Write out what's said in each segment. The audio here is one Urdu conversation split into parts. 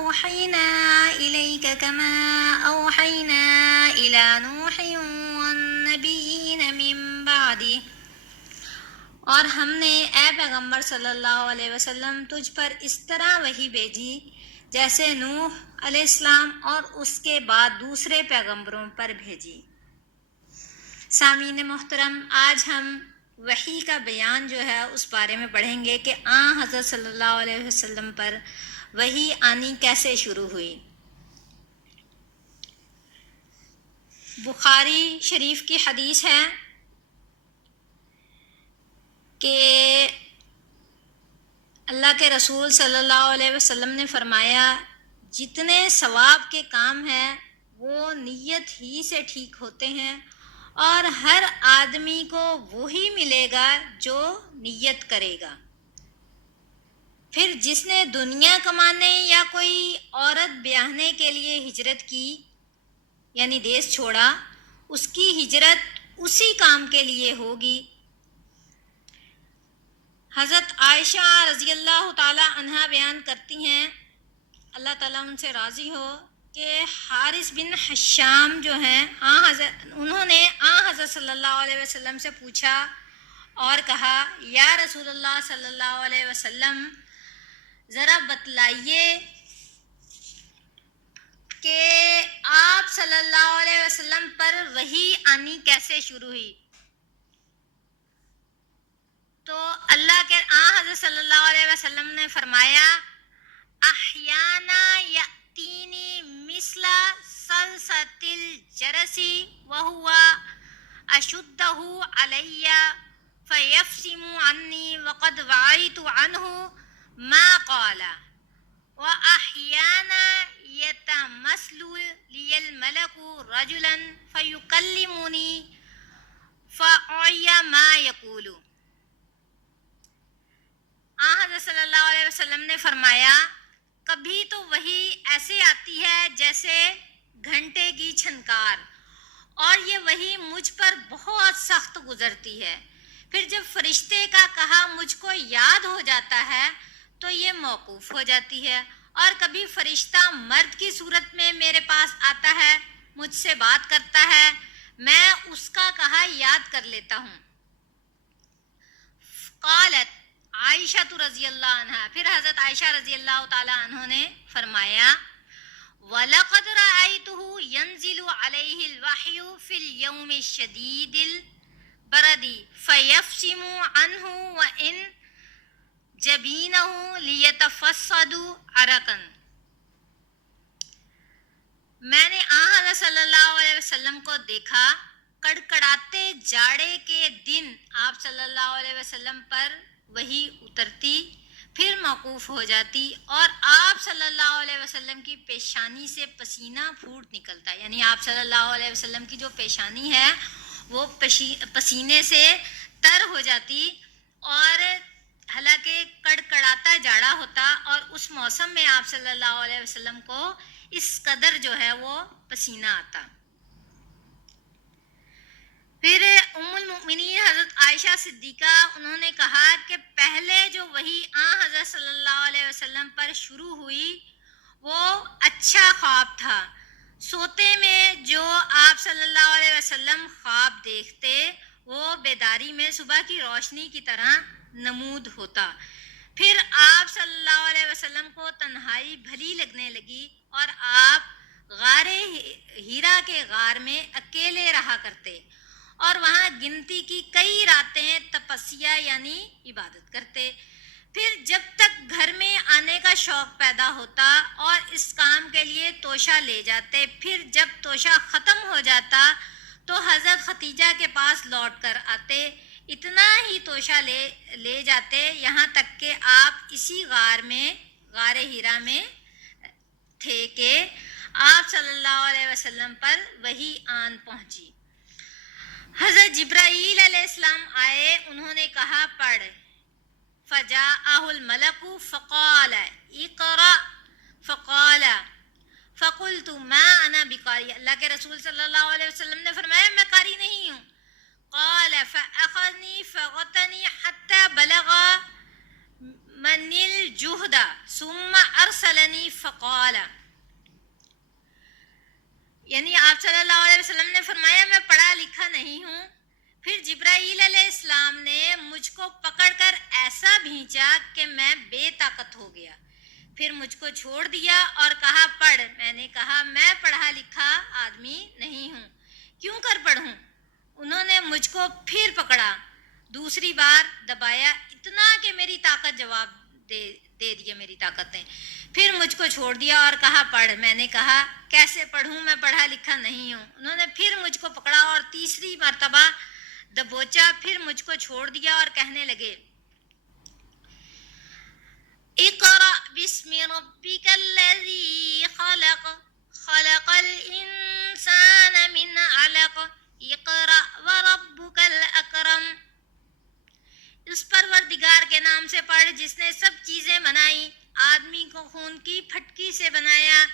أوحينا إليك كما أوحينا إلى نوح والنبيين من بعده، اور ہم نے اے پیغمبر صلی اللہ علیہ وسلم تجھ پر اس طرح وحی بھیجی جیسے نوح علیہ السلام اور اس کے بعد دوسرے پیغمبروں پر بھیجی۔ سامعین محترم، آج ہم وحی کا بیان جو ہے اس بارے میں پڑھیں گے کہ حضرت صلی اللہ علیہ وسلم پر وحی آنی کیسے شروع ہوئی۔ بخاری شریف کی حدیث ہے کہ اللہ کے رسول صلی اللہ علیہ وسلم نے فرمایا، جتنے ثواب کے کام ہیں وہ نیت ہی سے ٹھیک ہوتے ہیں، اور ہر آدمی کو وہی ملے گا جو نیت کرے گا۔ پھر جس نے دنیا کمانے یا کوئی عورت بیاہنے کے لیے ہجرت کی یعنی دیس چھوڑا، اس کی ہجرت اسی کام کے لیے ہوگی۔ حضرت عائشہ رضی اللہ تعالی عنہا بیان کرتی ہیں، اللہ تعالیٰ ان سے راضی ہو، کہ حارث بن حشام جو ہیں انہوں نے حضرت صلی اللہ علیہ وسلم سے پوچھا اور کہا، یا رسول اللہ صلی اللہ علیہ وسلم، ذرا بتلائیے کہ آپ صلی اللہ علیہ وسلم پر وحی آنی کیسے شروع ہوئی۔ تو اللہ کے حضرت صلی اللہ علیہ وسلم نے فرمایا، احیانا یأتینی مثل صلصۃ الجرس وہو اشدہ علی فیفصم عنی وقد وعیت عنہ ما قال، واحیانا یتمثل لی الملک رجلا فیکلمنی فاعی ما یقول۔ حضرت صلی اللہ علیہ وسلم نے فرمایا، کبھی تو وحی ایسے آتی ہے جیسے گھنٹے کی چھنکار، اور یہ وحی مجھ پر بہت سخت گزرتی ہے۔ پھر جب فرشتے کا کہا مجھ کو یاد ہو جاتا ہے تو یہ موقوف ہو جاتی ہے، اور کبھی فرشتہ مرد کی صورت میں میرے پاس آتا ہے، مجھ سے بات کرتا ہے، میں اس کا کہا یاد کر لیتا ہوں۔ قالت عائشہ رضی اللہ عنہ، پھر حضرت عائشہ رضی اللہ تعالی عنہ نے فرمایا، وَلَقَدْ رَأَيْتُهُ يَنزِلُ عَلَيْهِ الْوَحْيُ فِي الْيَوْمِ الشَّدِيدِ الْبَرْدِ فَيَفْصِمُ عَنْهُ وَإِنْ جَبِينَهُ لِيَتَفَصَّدُ عَرَقًا۔ میں نے حضرت صلی اللہ علیہ وسلم کو دیکھا، کڑکڑاتے جاڑے کے دن آپ صلی اللہ علیہ وسلم پر وحی اترتی، پھر موقوف ہو جاتی، اور آپ صلی اللہ علیہ وسلم کی پیشانی سے پسینہ پھوٹ نکلتا، یعنی آپ صلی اللہ علیہ وسلم کی جو پیشانی ہے وہ پسینے سے تر ہو جاتی، اور حالانکہ کڑکڑاتا جاڑا ہوتا، اور اس موسم میں آپ صلی اللہ علیہ وسلم کو اس قدر جو ہے وہ پسینہ آتا۔ پھر ام المؤمنین حضرت عائشہ صدیقہ انہوں نے کہا کہ پہلے جو وحی حضرت صلی اللہ علیہ وسلم پر شروع ہوئی وہ اچھا خواب تھا۔ سوتے میں جو آپ صلی اللہ علیہ وسلم خواب دیکھتے وہ بیداری میں صبح کی روشنی کی طرح نمود ہوتا۔ پھر آپ صلی اللہ علیہ وسلم کو تنہائی بھلی لگنے لگی، اور آپ غار ہیرا کے غار میں اکیلے رہا کرتے، اور وہاں گنتی کی کئی راتیں تپسیا یعنی عبادت کرتے۔ پھر جب تک گھر میں آنے کا شوق پیدا ہوتا اور اس کام کے لیے توشہ لے جاتے، پھر جب توشہ ختم ہو جاتا تو حضرت ختیجہ کے پاس لوٹ کر آتے، اتنا ہی توشہ لے جاتے یہاں تک کہ آپ اسی غار ہیرا میں تھے کہ آپ صلی اللہ علیہ وسلم پر وحی آن پہنچی۔ حضرت جبرائیل علیہ السلام آئے، انہوں نے کہا پڑھ، فجاءہ الملک فقال اقرأ فقال فقلت ما انا بقاری، اللہ کے رسول صلی اللہ علیہ وسلم نے فرمایا میں قاری نہیں ہوں۔ قال فأخذنی فغتنی حتی بلغ من الجهد ثم ارسلنی فقال، یعنی آپ صلی اللہ علیہ وسلم نے فرمایا میں پڑھا لکھا نہیں ہوں، پھر جبرائیل علیہ السلام نے مجھ کو پکڑ کر ایسا بھینچا کہ میں بے طاقت ہو گیا، پھر مجھ کو چھوڑ دیا اور کہا پڑھ۔ میں نے کہا میں پڑھا لکھا آدمی نہیں ہوں، کیوں کر پڑھوں؟ انہوں نے مجھ کو پھر پکڑا، دوسری بار دبایا، اتنا کہ میری طاقت جواب دے دیا میری طاقت نے، پھر مجھ کو چھوڑ دیا اور کہا پڑھ۔ میں نے کہا کیسے پڑھوں، میں پڑھا لکھا نہیں ہوں۔ انہوں نے پھر مجھ کو پکڑا اور تیسری مرتبہ دبوچا، پھر مجھ کو چھوڑ دیا اور کہنے لگے اقرأ بسم ربک الذی خلق، خلق الانسان من علق، اقرأ وربک الاکرم، اس پروردگار کے نام سے پڑھ جس نے سب چیزیں بنائی، آدمی کو خون کی پھٹکی سے بنایا،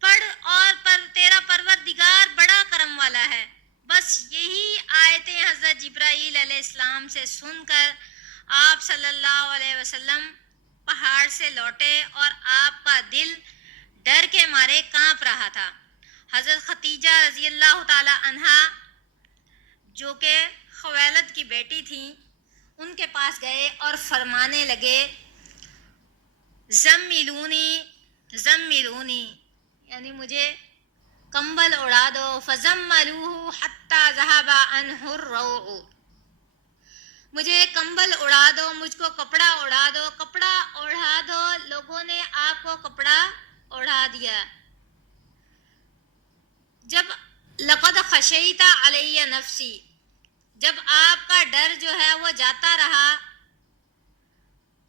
پڑھ اور تیرا پروردگار بڑا کرم والا ہے۔ بس یہی آیتیں حضرت جبرائیل علیہ السلام سے سن کر آپ صلی اللہ علیہ وسلم پہاڑ سے لوٹے اور آپ کا دل ڈر کے مارے کانپ رہا تھا۔ حضرت خدیجہ رضی اللہ تعالی عنہا جو کہ خویلد کی بیٹی تھیں، ان کے پاس گئے اور فرمانے لگے زملونی زملونی، یعنی مجھے کمبل اڑا دو، فزملوہ حتی ذہب عنہ الروع، مجھے کمبل اڑا دو، مجھ کو کپڑا اڑا دو، کپڑا اڑا دو، لوگوں نے آپ کو کپڑا اڑا دیا۔ جب لقد خشیت علی نفسی، جب آپ کا ڈر جو ہے وہ جاتا رہا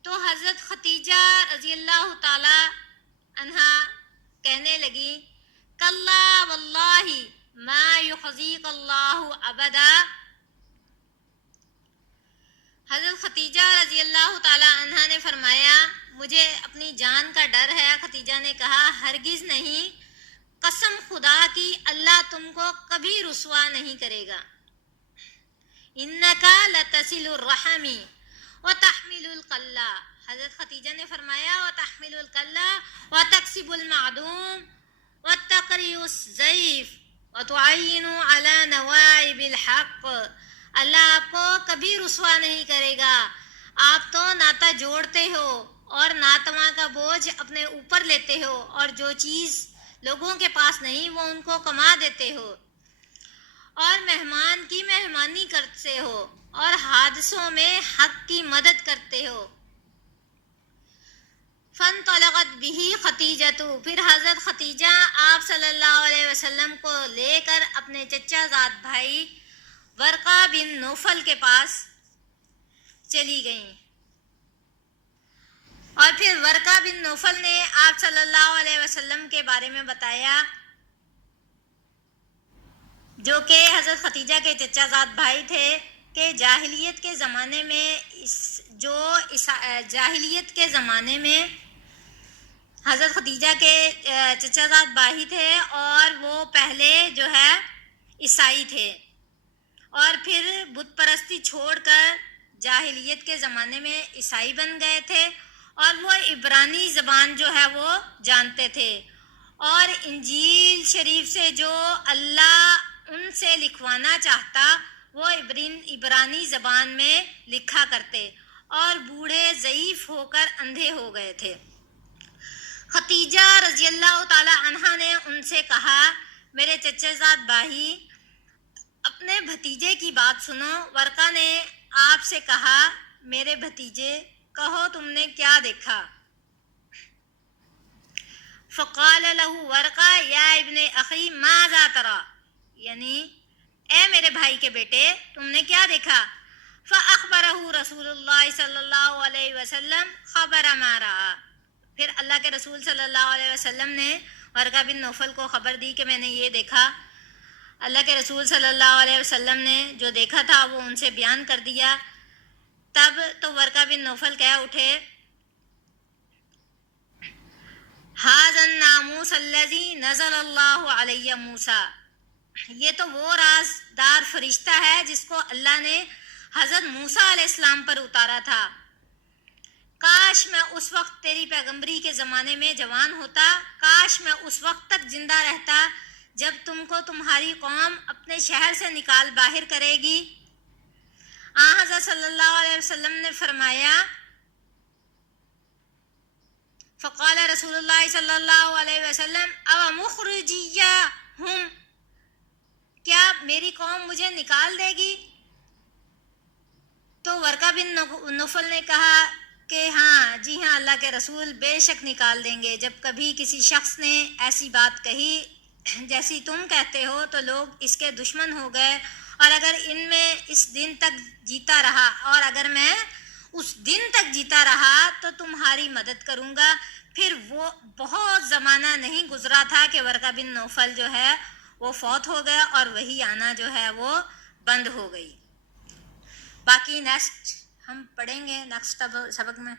تو حضرت خدیجہ رضی اللہ تعالی عنہا کہنے لگی کلا واللہ ما یخزیک اللہ ابدا، حضرت خدیجہ رضی اللہ تعالی عنہا نے فرمایا مجھے اپنی جان کا ڈر ہے۔ خدیجہ نے کہا ہرگز نہیں، قسم خدا کی اللہ تم کو کبھی رسوا نہیں کرے گا۔ انکا لتصل الرحم وتحمل الکلہ، حضرت خدیجہ نے فرمایا وتحمل الکلہ وتکسب المعدوم وتقری الضیف وتعین علی نوائب الحق، اللہ آپ کو کبھی رسوا نہیں کرے گا، آپ تو ناتا جوڑتے ہو اور ناتواں کا بوجھ اپنے اوپر لیتے ہو، اور جو چیز لوگوں کے پاس نہیں وہ ان کو کما دیتے ہو، اور مہمان کی مہمانی کرتے ہو، اور حادثوں میں حق کی مدد کرتے ہو۔ فانطلقت بہ خدیجۃ، پھر حضرت خدیجہ آپ صلی اللہ علیہ وسلم کو لے کر اپنے چچا زاد بھائی ورقہ بن نوفل کے پاس چلی گئیں، اور پھر ورقہ بن نوفل نے آپ صلی اللہ علیہ وسلم کے بارے میں بتایا، جو کہ حضرت خدیجہ کے چچا زاد بھائی تھے، کہ جاہلیت کے زمانے میں حضرت خدیجہ کے چچا زاد بھائی تھے، اور وہ پہلے جو ہے عیسائی تھے، اور پھر بت پرستی چھوڑ کر جاہلیت کے زمانے میں عیسائی بن گئے تھے، اور وہ عبرانی زبان جو ہے وہ جانتے تھے، اور انجیل شریف سے جو اللہ ان سے لکھوانا چاہتا وہ عبرانی زبان میں لکھا کرتے، اور بوڑھے ضعیف ہو کر اندھے ہو گئے تھے۔ خدیجہ رضی اللہ تعالی عنہا نے ان سے کہا میرے چچا زاد بھائی اپنے بھتیجے کی بات سنو۔ ورقہ نے آپ سے کہا میرے بھتیجے کہو تم نے کیا دیکھا؟ فقال له ورقہ یا ابن اخی ماذا ترى، یعنی اے میرے بھائی کے بیٹے تم نے کیا دیکھا؟ فاخبرہ رسول اللہ صلی اللہ علیہ وسلم خبر ما رأى، پھر اللہ کے رسول صلی اللہ علیہ وسلم نے ورقہ بن نوفل کو خبر دی کہ میں نے یہ دیکھا۔ اللہ کے رسول صلی اللہ علیہ وسلم نے جو دیکھا تھا وہ ان سے بیان کر دیا۔ تب تو ورقہ بن نوفل کہہ اٹھے ھذا الناموس الذی نزل اللہ علی موسیٰ، یہ تو وہ رازدار فرشتہ ہے جس کو اللہ نے حضرت موسیٰ علیہ السلام پر اتارا تھا۔ کاش میں اس وقت تیری پیغمبری کے زمانے میں جوان ہوتا، کاش میں اس وقت تک زندہ رہتا جب تم کو تمہاری قوم اپنے شہر سے نکال باہر کرے گی۔ حضرت صلی اللہ علیہ وسلم نے فرمایا، فقال رسول اللہ صلی اللہ علیہ وسلم او مخرجیہ ہم، کیا میری قوم مجھے نکال دے گی؟ تو ورقہ بن نوفل نے کہا کہ ہاں جی ہاں اللہ کے رسول بے شک نکال دیں گے۔ جب کبھی کسی شخص نے ایسی بات کہی جیسی تم کہتے ہو تو لوگ اس کے دشمن ہو گئے، اور اگر ان میں اس دن تک جیتا رہا اور اگر میں اس دن تک جیتا رہا تو تمہاری مدد کروں گا۔ پھر وہ بہت زمانہ نہیں گزرا تھا کہ ورقہ بن نوفل جو ہے وہ فوت ہو گیا اور وہی آنا جو ہے وہ بند ہو گئی۔ باقی نیکسٹ ہم پڑھیں گے نیکسٹ سبق میں۔